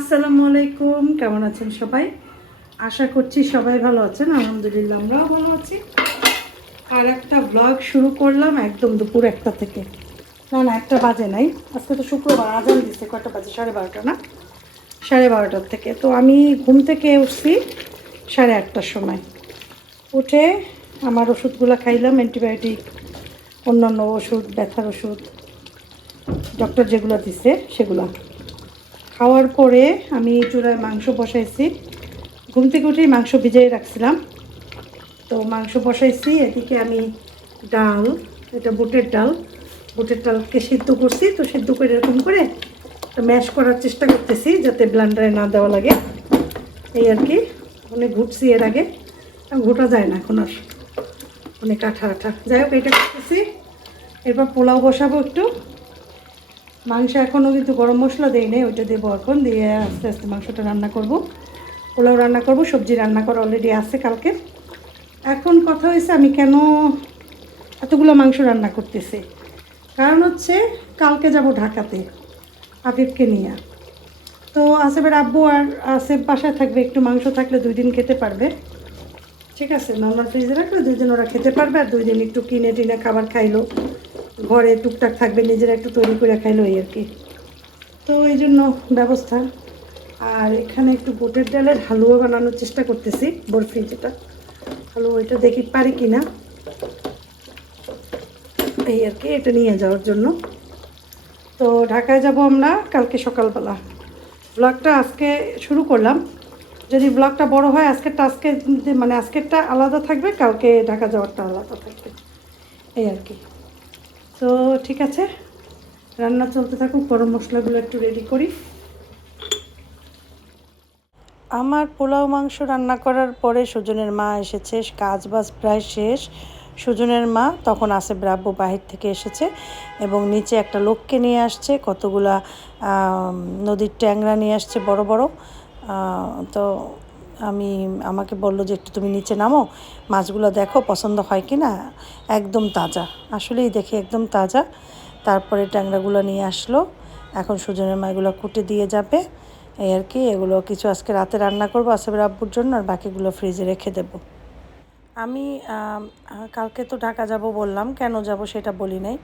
আসসালামু আলাইকুম, কেমন আছেন সবাই? আশা করছি সবাই ভালো আছেন। আলহামদুলিল্লাহ আমরাও ভালো আছি। আর একটা ব্লগ শুরু করলাম একদম দুপুর 1টা থেকে। না, 1টা বাজে নাই, আজকে তো শুক্রবার। আজান দিচ্ছে কয়টা বাজে? 12:30 না? 12:30 থেকে। তো আমি ঘুম থেকে উঠছি 8:30টার সময়। উঠে আমার ওষুধগুলো খাইলাম, অ্যান্টিবায়োটিক, অন্যান্য ওষুধ, ব্যথার ওষুধ, ডক্টর যেগুলো দিছে সেগুলো খাওয়ার পরে আমি চুলায় মাংস বসাইছি। ঘুম থেকে উঠেই মাংস ভিজিয়ে রাখছিলাম, তো মাংস বসাইছি। এদিকে আমি ডাল, এটা বুটের ডালকে সিদ্ধ করছি। তো সিদ্ধ করে এরকম করে ম্যাশ করার চেষ্টা করতেছি যাতে ব্লেন্ডারে না দেওয়া লাগে, এই আর কি। অনেক ঘুটছি এর আগে, ঘোটা যায় না এখন আর, অনেক আঠা আঠা। যাই হোক, এটা করতেছি। এরপর পোলাও বসাবো একটু। মাংস এখনও কিন্তু গরম মশলা দেই নেই, ওইটা দেবো এখন। দিয়ে আস্তে আস্তে মাংসটা রান্না করব, পোলাও রান্না করব। সবজি রান্না করা অলরেডি আছে কালকে। এখন কথা হয়েছে আমি কেন এতগুলো মাংস রান্না করতেছি, কারণ হচ্ছে কালকে যাব ঢাকাতে আফিফকে নিয়ে। তো আসেফের আব্বু আর আসেফ বাসায় থাকবে, একটু মাংস থাকলে 2 দিন খেতে পারবে। ঠিক আছে, নর্মাল ফ্রিজে রাখলে 2 দিন ওরা খেতে পারবে, আর 2 দিন একটু কিনে টিনে খাবার খাইলো, ঘরে টুকটাক থাকবে, নিজেরা একটু তৈরি করে খাইলো, এই আর কি। তো এই জন্য ব্যবস্থা। আর এখানে একটু বুটের ডালের হালুয়া বানানোর চেষ্টা করতেছি, বরফি যেটা হালুয়া, এটা দেখি পারি কি না, এই আর কি, এটা নিয়ে যাওয়ার জন্য। তো ঢাকায় যাব আমরা কালকে সকালবেলা। ব্লগটা আজকে শুরু করলাম, যদি ব্লগটা বড় হয় আজকেরটা আলাদা থাকবে, কালকে ঢাকা যাওয়ারটা আলাদা থাকবে, এই আর কি। তো ঠিক আছে, রান্না চলতে থাকুক, গরম মশলাগুলো একটু রেডি করি। আমার পোলাও মাংস রান্না করার পরে সুজনের মা এসেছে, কাজ বাজ প্রায় শেষ। সুজনের মা তখন আসে, আব্বু বাহির থেকে এসেছে এবং নিচে একটা লোককে নিয়ে আসছে, কতগুলা নদীর ট্যাংরা নিয়ে আসছে বড় বড়। তো আমাকে বললো যে একটু তুমি নিচে নামো, মাছগুলো দেখো পছন্দ হয় কি না। একদম তাজা, আসলেই দেখি একদম তাজা। তারপরে ট্যাংরাগুলো নিয়ে আসলো, এখন সুজনের মা এগুলো কুটে দিয়ে যাবে, এই আর কি। এগুলো কিছু আজকে রাতে রান্না করবো আসেফের আব্বুর জন্য, আর বাকিগুলো ফ্রিজে রেখে দেব। আমি কালকে তো ঢাকা যাব বললাম, কেন যাব সেটা বলি নাই।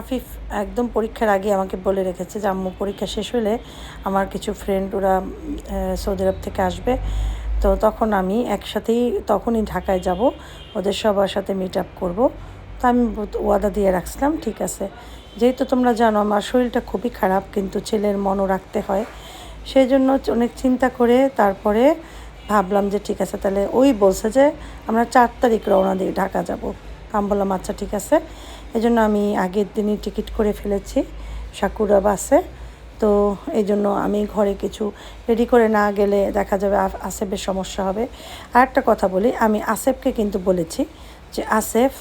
আফিফ একদম পরীক্ষার আগে আমাকে বলে রেখেছে যে আম্মু পরীক্ষা শেষ হলে আমার কিছু ফ্রেন্ড ওরা সৌদি আরব থেকে আসবে, তো তখন আমি একসাথেই তখনই ঢাকায় যাব, ওদের সবার সাথে মিট আপ করবো। তো আমি ওয়াদা দিয়ে রাখছিলাম, ঠিক আছে। যেহেতু তোমরা জানো আমার শরীরটা খুবই খারাপ, কিন্তু ছেলের মনও রাখতে হয়, সেই জন্য অনেক চিন্তা করে তারপরে ভাবলাম যে ঠিক আছে, তাহলে ওই বলছে যে আমরা 4 তারিখ রওনা দিই, ঢাকা যাব। আমি বললাম আচ্ছা ঠিক আছে। এই জন্য আমি আগের দিনই টিকিট করে ফেলেছি সাকুরা বাসে। তো এই জন্য আমি ঘরে কিছু রেডি করে না গেলে দেখা যাবে আসেফের সমস্যা হবে। আর একটা কথা বলি, আমি আসেফকে কিন্তু বলেছি যে আসেফ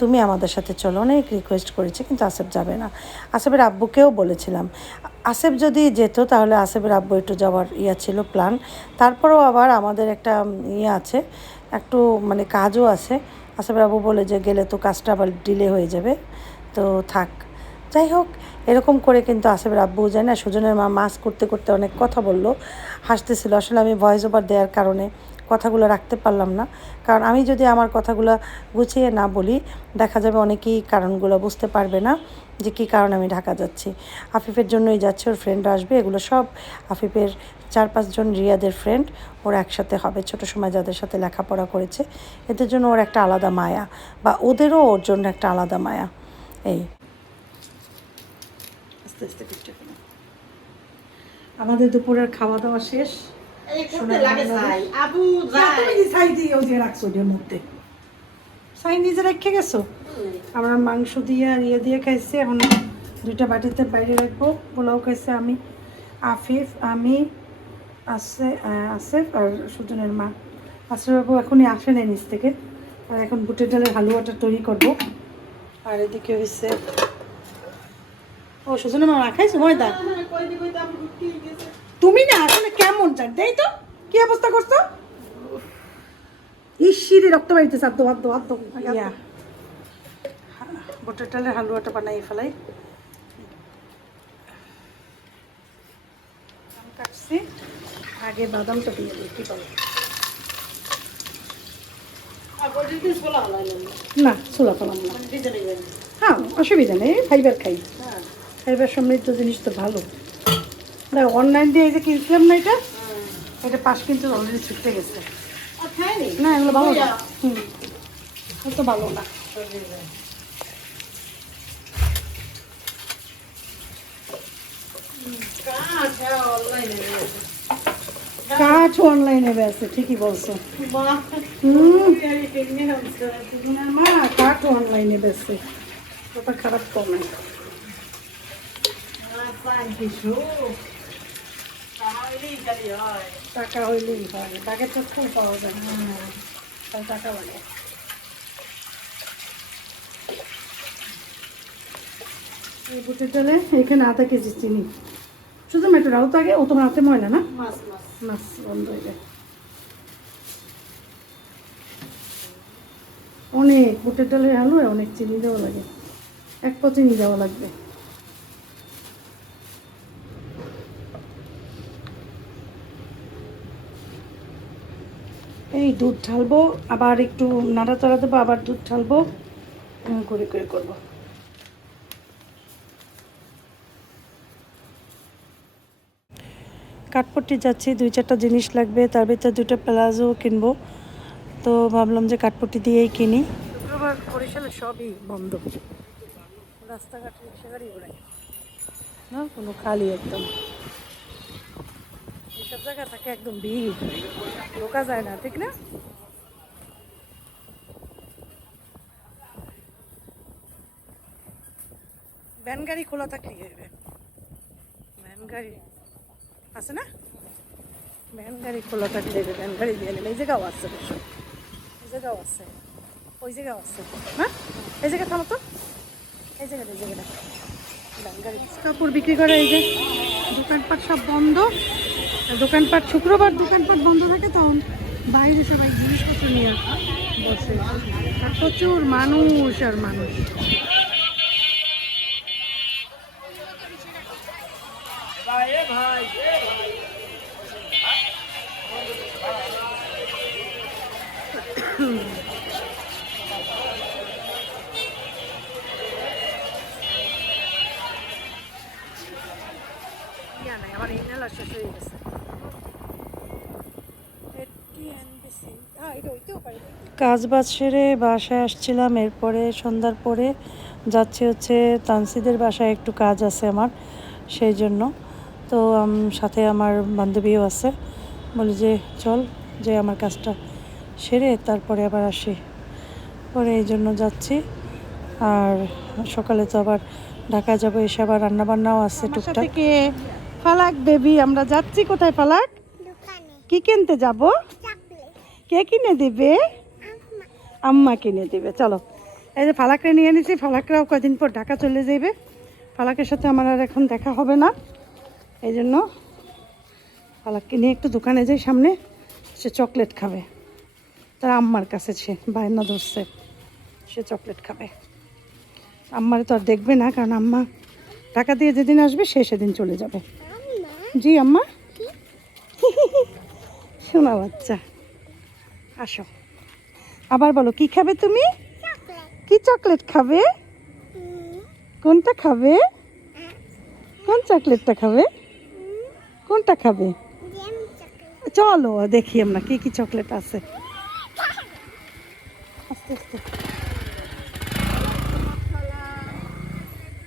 তুমি আমাদের সাথে চলো, অনেক রিকোয়েস্ট করেছি, কিন্তু আসেফ যাবে না। আসেফের আব্বুকেও বলেছিলাম, আসেফ যদি যেত তাহলে আসেফের আব্বু একটু যাওয়ার ছিল প্ল্যান। তারপরেও আবার আমাদের একটা আছে, একটু কাজও আছে। আসেফের আব্বু বলে যে গেলে তো কাজটা আবার ডিলে হয়ে যাবে, তো থাক। যাই হোক, এরকম করে কিন্তু আসেফের আব্বু যায় না। সুজনের মা মাছ করতে করতে অনেক কথা বলল, হাসতেছিল। আসলে আমি ভয়েস ওভার দেওয়ার কারণে কথাগুলো রাখতে পারলাম না, কারণ আমি যদি আমার কথাগুলো গুছিয়ে না বলি দেখা যাবে অনেকেই কারণগুলো বুঝতে পারবে না যে কী কারণে আমি ঢাকা যাচ্ছি। আফিফের জন্যই যাচ্ছে, ওর ফ্রেন্ডরা আসবে, এগুলো সব আফিফের 4-5 জন রিয়াদের ফ্রেন্ড, ওরা একসাথে হবে। ছোটো সময় যাদের সাথে লেখাপড়া করেছে, এদের জন্য ওর একটা আলাদা মায়া, বা ওদেরও ওর জন্য একটা আলাদা মায়া। এই আস্তে আস্তে আমাদের দুপুরের খাওয়া দাওয়া শেষ। ছাই নিজে রেখে গেছো? আমরা মাংস দিয়ে আর দিয়ে খাইছি, এখন 2টা বাটিতে বাইরে রাখবো। পোলাও খাইছে আমি, আফিফ, আমি, আসেফ আর সুজনের মা। আসেফ বাবু এখনই আসে নাই নিচ থেকে, আর এখন বুটের ডালের হালুয়াটা তৈরি করব। আর এদিকে হয়েছে, ও সুজনের মা খাইছো ময়দা? তুমি না আসলে কেমন জান তাই তো, কি অবস্থা করছো? ইসিরে রক্ত বাড়িতেছে, বুটের ডালের হালুয়াটা বানাই ফেলাই। কাটছি, আগে বাদামটা দিয়ে দিই, কি বলো? না, ছোলা ফলাম না। হ্যাঁ, অসুবিধা নেই, ফাইবার খাই। ফাইবার সমৃদ্ধ জিনিস তো ভালো। না, অনলাইন দিয়ে এই যে কিনছিলাম না, এটা 5 কিন্তু অলরেডি ছুটে গেছে। না, এগুলো ভালো না। তো ভালো না। কাঠ অনলাইনে বেছে, ঠিকই বলছো। মা কাঠ অনলাইনে বেছে, ওটা খারাপ কমে। টাকা হইলেই হয়, টাকা তো ফুল পাওয়া যায় না, তাই টাকা লাগে। এই বুটের ডালে এখানে আধা কেজি চিনি, শুধু মেটোরাও তো আগে, ও তোমার হাতে ময়লা না, মাছ বন্ধ হয়ে যায়। অনেক বুটের ডালের হালুয়া, অনেক চিনি দেওয়া লাগে, 1 পা চিনি দেওয়া লাগবে। এই দুধ ঢালবো, আবার একটু নাড়াচাড়া দেবো, আবার দুধ ঢালবো, করে করে করবো। কাঠপট্টি যাচ্ছি, 2-4টা জিনিস লাগবে, তার ভিতরে 2টা প্লাজো কিনবো, তো ভাবলাম যে কাঠপট্টি দিয়েই কিনি। শুক্রবার বরিশালে সবই বন্ধ, রাস্তাঘাট রিক্সা গাড়ি ঘোরায় না, কোনো খালি একদম। এইসব জায়গা থাকে একদম ভিড়, ঢোকা যায় না, ঠিক না? ভ্যান গাড়ি খোলা থাকলেই হইবে, ভ্যান গাড়ি আছে না, ভ্যান গাড়ি খোলা থাকলে ভ্যান গাড়ি দিয়ে নিলে। এই জায়গাও আছে, এই জায়গাও আছে, ওই জায়গাও আছে। হ্যাঁ, এই জায়গা থামো তো, এই জায়গাটা ভ্যান গাড়ি। কাপড় বিক্রি করে, এই যে দোকানপাট সব বন্ধ। দোকানপাট শুক্রবার দোকানপাট বন্ধ থাকে, তখন বাইরে সবাই জিনিসপত্র নিয়ে বসে, আর প্রচুর মানুষ আর মানুষ। আমার ইনহেলার শেষ হয়ে গেছে। কাজ বাজ সেরে বাসায় আসছিলাম, এরপরে সন্ধ্যার পরে যাচ্ছি হচ্ছে তানসিদের বাসায়, একটু কাজ আছে আমার, সেই জন্য। তো সাথে আমার বান্ধবীও আছে, বলি যে চল, যে আমার কাজটা সেরে তারপরে আবার আসি, পরে এই জন্য যাচ্ছি। আর সকালে তো আবার ঢাকা যাবো, এসে আবার রান্নাবান্নাও আছে টুকটাক। ফালাক বেবি, আমরা যাচ্ছি কোথায় ফালাক? কি কিনতে যাব? কে কিনে দিবে? আম্মা কিনে দিবে। চলো, এই যে ফালাকরে নিয়ে নিছি, ফালাকরাও কদিন পর ঢাকা চলে যাবে, ফালাকের সাথে আমার আর এখন দেখা হবে না, এই জন্য ফালাককে নিয়ে একটু দোকানে যাই সামনে, সে চকলেট খাবে, তার আম্মার কাছে সে বায়না ধরছে, সে চকলেট খাবে। আম্মারে তো আর দেখবে না, কারণ আম্মা টাকা দিয়ে যেদিন আসবে সে সেদিন চলে যাবে। জি আম্মা, শোনা বাচ্চা, আসো। আবার বলো, কি খাবে তুমি? কি চকলেট খাবে? কোনটা খাবে? কোন চকলেটটা খাবে? কোনটা খাবে? চলো দেখি আমরা কি কি চকলেট আছে। আস্তে আস্তে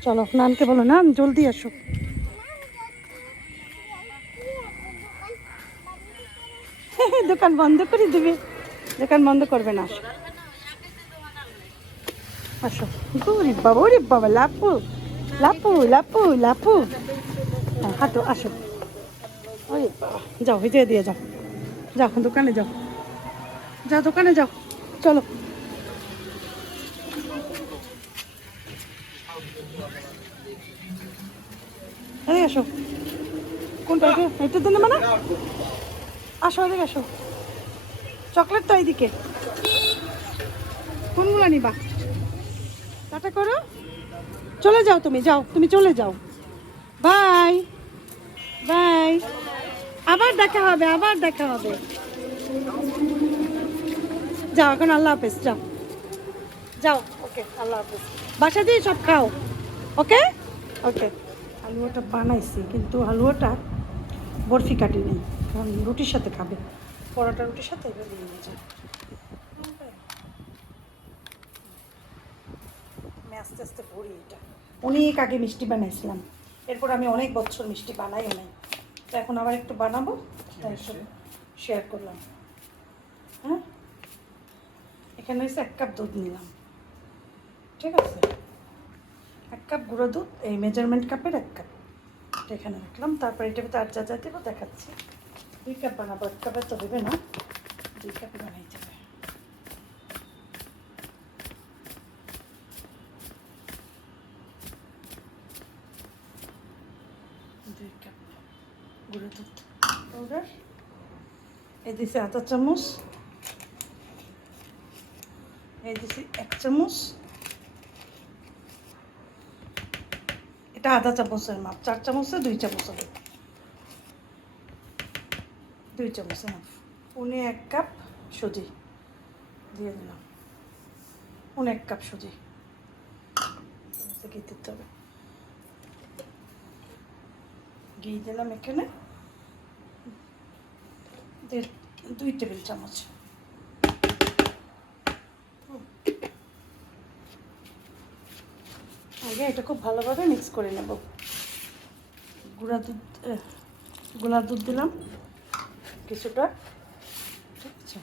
চলো, নানকে বলো, নান জলদি আসো। দোকান বন্ধ করে দেবে, দোকান বন্ধ করবে না, আসো। ওরে বাবা, ওরে বাবা, লাপু লাপু লাপু লাপু, হাঁটো, আসো। ওরে বাবা, যাও ভিতরে দিয়ে যাও, যাও দোকানে যাও, যাও দোকানে যাও, চলো। এই আসো, কোনটা? এটা দিন মানে, আসো এদিকে আসো, চকলেট তো এইদিকে, কোনগুলো নিবা? টাটা করো, চলে যাও, তুমি যাও, তুমি চলে যাও, বাই বাই। আবার দেখা হবে, আবার দেখা হবে। যাও এখন, আল্লাহ হাফেজ, যাও যাও। ওকে, আল্লাহ হাফেজ। বাসা দিয়ে সব খাও। ওকে ওকে। হালুয়াটা বানাইছি, কিন্তু হালুয়াটা বরফি কাটি নেই, কারণ রুটির সাথে খাবে, পরোটা রুটির সাথে এভাবে নিয়ে যায়। আমি আস্তে আস্তে ভরি এটা। অনেক আগে মিষ্টি বানাইছিলাম, এরপর আমি অনেক বছর মিষ্টি বানাইও নাই, তো এখন আবার একটু বানাবো, তাই শেয়ার করলাম। হ্যাঁ, এখানে হচ্ছে 1 কাপ দুধ নিলাম, ঠিক আছে? 1 কাপ গুঁড়ো দুধ, এই মেজারমেন্ট কাপের 1 কাপ এখানে রাখলাম। তারপর এটা ভিতরে আর যা যা দেবো দেখাচ্ছি। 2 কাপ বানাবো, 1 কাপে তো দেবে না, 2 কাপে বানাইতে হবে। 2 কাপ গুঁড়ো দুধ পাউডার, এই দিছি আধা চামচ, এই দিছি 1 চামচ, এটা আধা চামচের মাপ, 4 চামচে 2 চামচ হবে, 2 চামচের মাপ। 1 কাপ সুজি দিয়ে দিলাম, 1 কাপ সুজি ঘি দিতে হবে। ঘি দিলাম এখানে 2 টেবিল চামচ। আগে এটা খুব ভালোভাবে মিক্স করে নেব। গুঁড়া দুধ দিলাম কিছুটা, ঠিক আছে?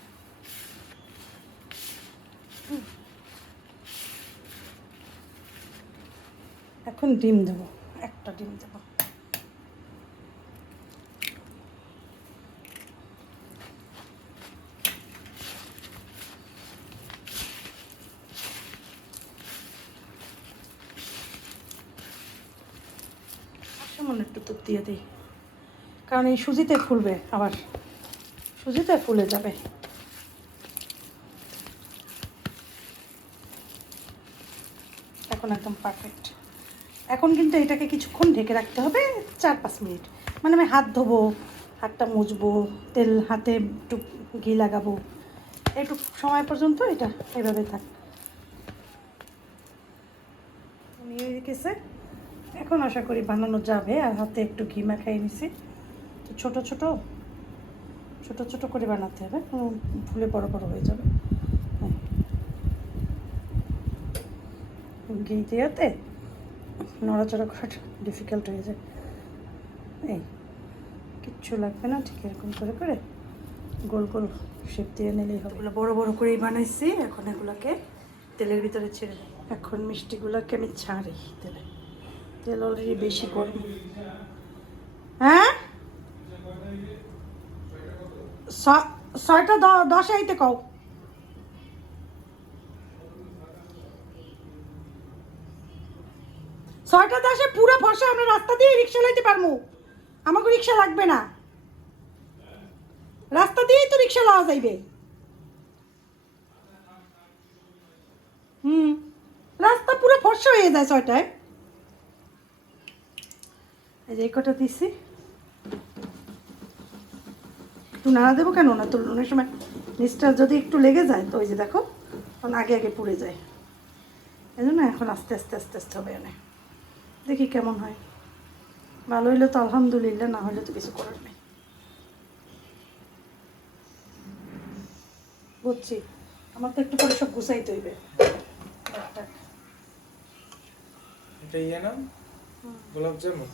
এখন ডিম দেবো, 1টা ডিম দেবো। সামান্য একটু দুধ দিয়ে দিই, কারণ এই সুজিতে ফুলবে, আবার সুজিতে ফুলে যাবে। এখন একদম পারফেক্ট। এখন কিন্তু এটাকে কিছুক্ষণ ঢেকে রাখতে হবে, 4-5 মিনিট। মানে আমি হাত ধোবো, হাতটা মুছবো, তেল হাতে একটু ঘি লাগাবো, একটু সময় পর্যন্ত এটা এভাবে থাক। নিয়ে রেখেছে, এখন আশা করি বানানো যাবে। আর হাতে একটু ঘি মাখাই নিছি, তো ছোট ছোট ছোট ছোট করে বানাতে হবে, ফুলে বড় বড় হয়ে যাবে। হ্যাঁ, ঘি দেওয়াতে নড়াচড়া করাটা ডিফিকাল্ট হয়ে যায়। এই কিচ্ছু লাগবে না, ঠিক এরকম করে করে গোল গোল শেপ দিয়ে নিলেই হবে। এগুলো বড় বড় করেই বানাইছি, এখন এগুলোকে তেলের ভিতরে ছেড়ে দিই। এখন মিষ্টিগুলোকে আমি ছাড়ি তেলে, তেল অলরেডি বেশি গরম। হ্যাঁ, 6টা 10 আইতে কও। ছয়টা 10-এ পুরো ফসে আমরা রাস্তা দিয়ে রিক্সা লাইতে পারবো, আমাকে রিক্সা লাগবে না, রাস্তা দিয়েই তো রিক্সা লওয়া যাইবে। রাস্তা পুরো ফর্সা হয়ে যায় 6টায়। এই যে কটা দিছি, একটু নাড়া দেবো, কেন না তো অনেক সময় নিচটা যদি একটু লেগে যায়, তো ওই যে দেখো তখন আগে আগে পুড়ে যায়। এই জন্য এখন আস্তে আস্তে আস্তে আস্তে হবে, এনে দেখি কেমন হয়। ভালো হইলে তো আলহামদুলিল্লাহ, না হলে তো কিছু করার নেই। বুঝছি, আমার তো একটু পরে সব গুছাইতে হইবে। এটা ইয়ে না, গোলাপ জামুন।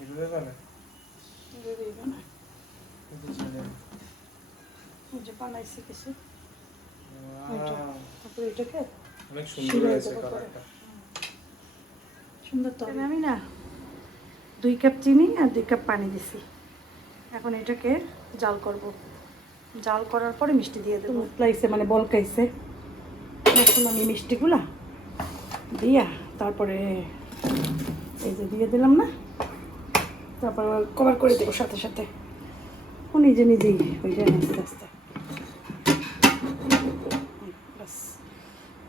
এভাবে বানায়, বানাইছি কিছু, তারপরে এটাকে অনেক সুন্দর হয়েছে কালারটা। সুন্দর তো। আমি না 2 কাপ চিনি আর 2 কাপ পানি দিছি। এখন এটাকে জাল করব, জাল করার পরে মিষ্টি দিয়ে দেবো। উতলাইছে মানে বলকাইছে, এখন আমি মিষ্টিগুলা দিয়া তারপরে এই যে দিয়ে দিলাম না, তারপর কভার করে দেবো সাথে সাথে, ও নিজে নিজেই হয়ে যায় আস্তে আস্তে। বাস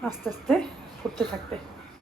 আস্তে আস্তে ফুটতে থাকবে।